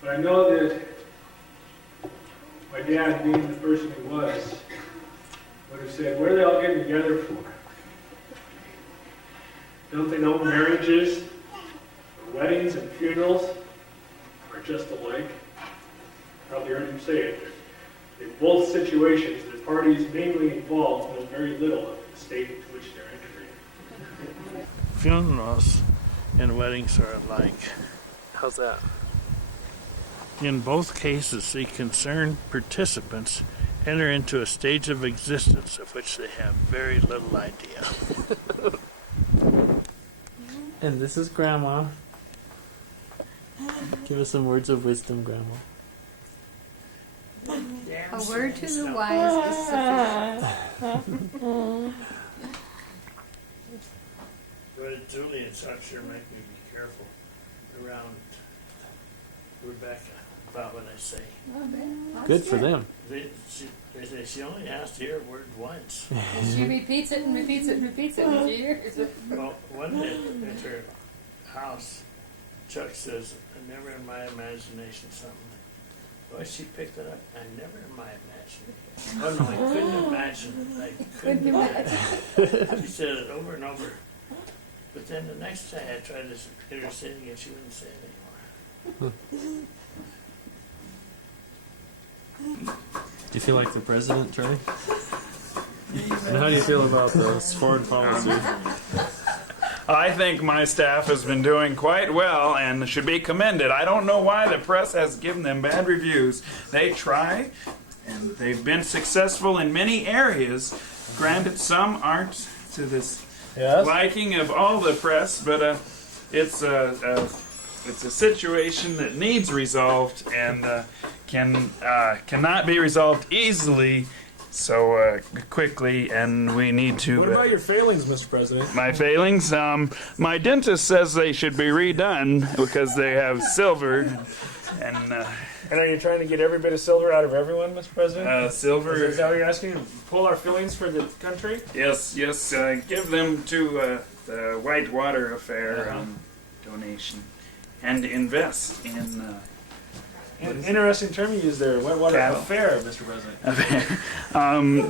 But I know that my dad, being the person he was, would have said, what are they all getting together for? Don't they know marriages, or weddings and funerals are just alike? Probably heard him say it. In both situations, the parties mainly involved know very little of the state into which they're entering. Funerals and weddings are alike. How's that? In both cases, the concerned participants enter into a stage of existence of which they have very little idea. And this is Grandma. Give us some words of wisdom, Grandma. A word to the wise is sufficient. But Julie and such sure make me be careful around Rebecca about what I say. Good for them. They say she only has to hear a word once. She repeats it and repeats it and repeats it and she hears it. Well, one day at her house, Chuck says, never in my imagination something. Boy, she picked it up. I never in my imagination. Oh no, I couldn't imagine it. I couldn't imagine. She said it over and over. But then the next time I tried to get her to say it again, she wouldn't say it anymore. Do you feel like the president, Trey? And how do you feel about this foreign policy? I think my staff has been doing quite well and should be commended. I don't know why the press has given them bad reviews. They try, and they've been successful in many areas. Granted, some aren't to this liking of all the press, but it's a situation that needs resolved and cannot be resolved easily. So quickly, and we need to... What about your failings, Mr. President? My failings? My dentist says they should be redone because they have silver. And are you trying to get every bit of silver out of everyone, Mr. President? silver... Is that what you're asking? Pull our fillings for the country? Yes, give them to the Whitewater Affair donation. And invest in... Interesting term you used there. Whitewater Affair, Mr. President.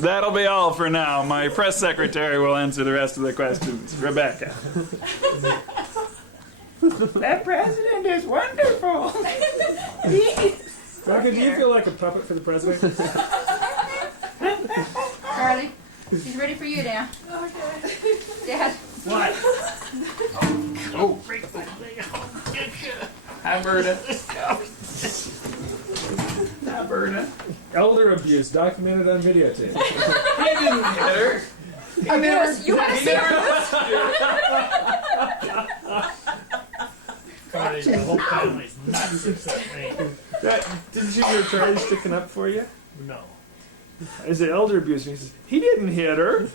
That'll be all for now. My press secretary will answer the rest of the questions. Rebecca. That president is wonderful. Rebecca, do you feel like a puppet for the president? Charlie, he's ready for you now. Okay. Dad. What? Oh, break my leg. Hi, Berta. Hi, Berta. Elder abuse documented on videotape. I didn't hit her. You want to see her? The whole family's nuts except me. Didn't you hear Charlie sticking up for you? No. Is it elder abuse? And he says, he didn't hit her.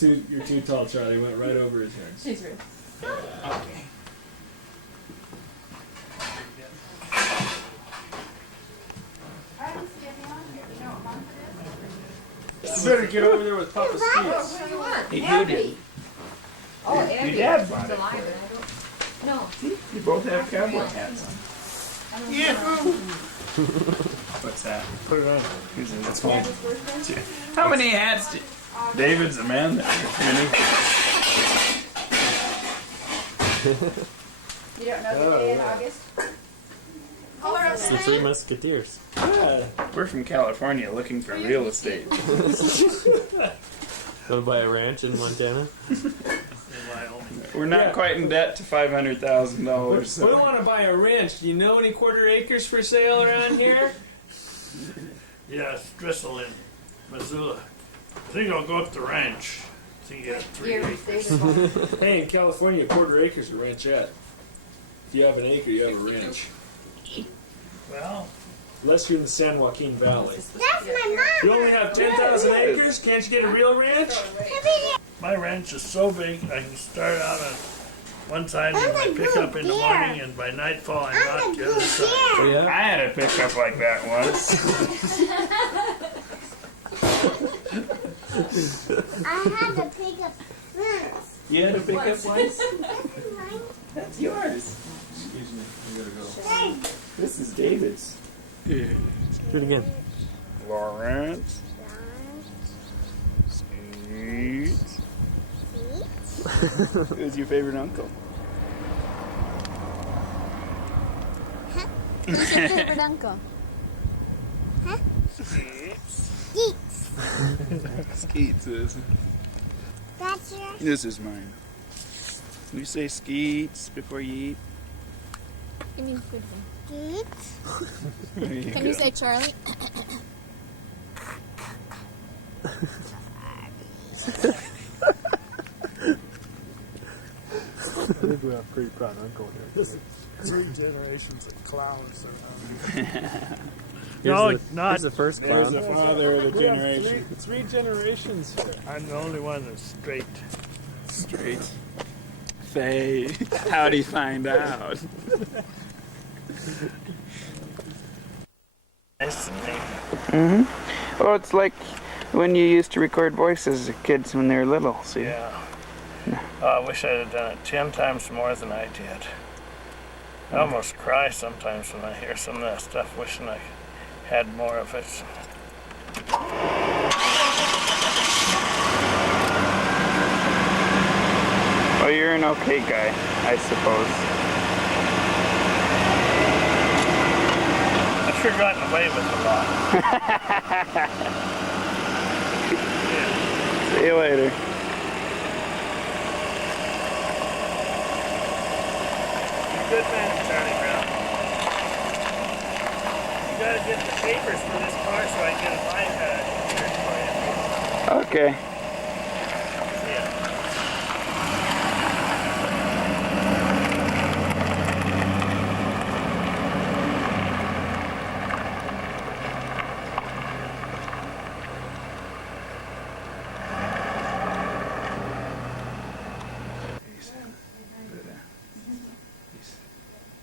You're too tall, Charlie. Went right over his head. She's ready. Okay. You better get over there with Papa Skeets. What do you want? You did. Oh, Abby. Your dad bought it. No. You both have cowboy hats on. Yahoo! What's that? Put it on. That's fine. How many hats did... David's the man that You don't know the day in August? The Three Musketeers. Yeah. We're from California looking for real estate. Go buy a ranch in Montana. We're not quite in debt to $500,000. We don't want to buy a ranch. Do you know any quarter acres for sale around here? Yes, Driscoll in Missoula. I think I'll go up to the ranch. I think you have 3 acres. Hey, in California, quarter acres is a ranchette. If you have an acre, you have a ranch. Well, Unless you're in the San Joaquin Valley. That's my mom. You only have 10,000 acres? Can't you get a real ranch? my ranch is so big, I can start out on one side and I pick up in the morning, and by nightfall I'm not the other side. Oh, yeah? I had a pickup like that once. I had to pick up once. You had a pickup once? That's yours. Excuse me, I gotta go. This is David's. Do it again. Lawrence. Skeets. Who's your favorite uncle? Who's your favorite uncle? Skeets is. That's yours. This is mine. You say Skeets before you eat. Give me the food thing. There you Can go. you say Charlie? I think we have a pretty proud uncle here. 3 generations of clowns. Here's No, the, not. Here's the first There's clown. the father of the We have generation. three generations here. I'm the only one that's straight. Straight. Faye, how'd he find out? Well, it's like when you used to record voices of kids when they were little, see? Yeah. I wish I'd have done it 10 times more than I did. I almost cry sometimes when I hear some of that stuff, wishing I had more of it. Well, you're an okay guy, I suppose. I've sure gotten away with a lot. See you later. Good man, Charlie Brown. You gotta get the papers for this car so I can get a line for you. Okay. Yeah.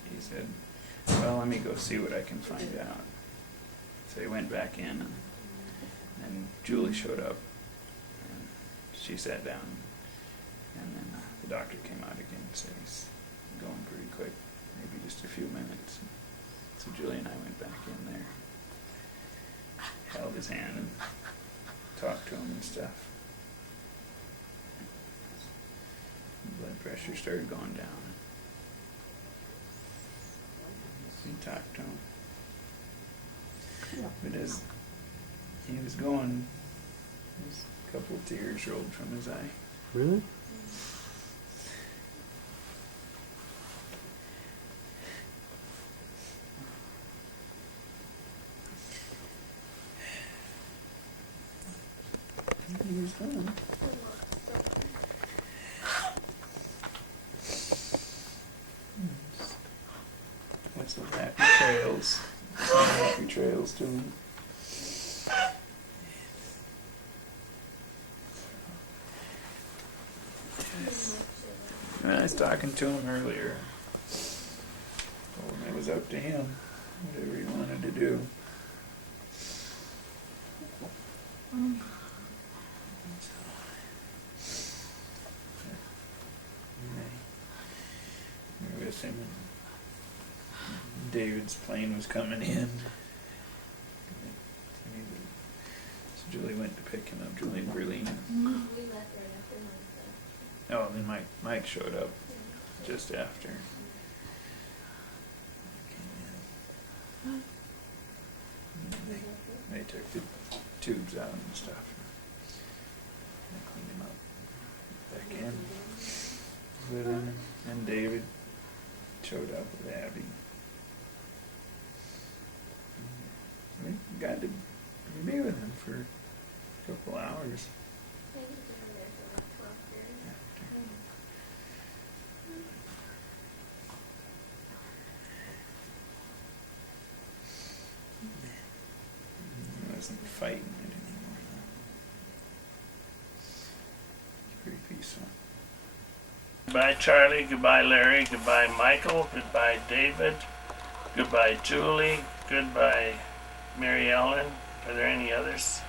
He said, well, let me go see what I can find out. So he went back in, and Julie showed up, and she sat down, and then the doctor came out again and said he's going pretty quick, maybe just a few minutes. So Julie and I went back in there, held his hand and talked to him and stuff. Blood pressure started going down. We talked to him. But as he was going, a couple of tears rolled from his eye. Really? He was gone. What's the happy trails? Some happy trails to him. I was talking to him earlier. Told him it was up to him, whatever he wanted to do. We were with him, and David's plane was coming in. So Julie went to pick him up, Julie and Berlina. Oh, and then Mike showed up just after. They took the tubes out and stuff. And cleaned him up. Back in. With him. And David showed up with Abby. We got to be with him for a couple hours. He wasn't fighting it anymore. It's pretty peaceful. Goodbye, Charlie. Goodbye, Larry. Goodbye, Michael. Goodbye, David. Goodbye, Julie. Goodbye, Mary Ellen. Are there any others?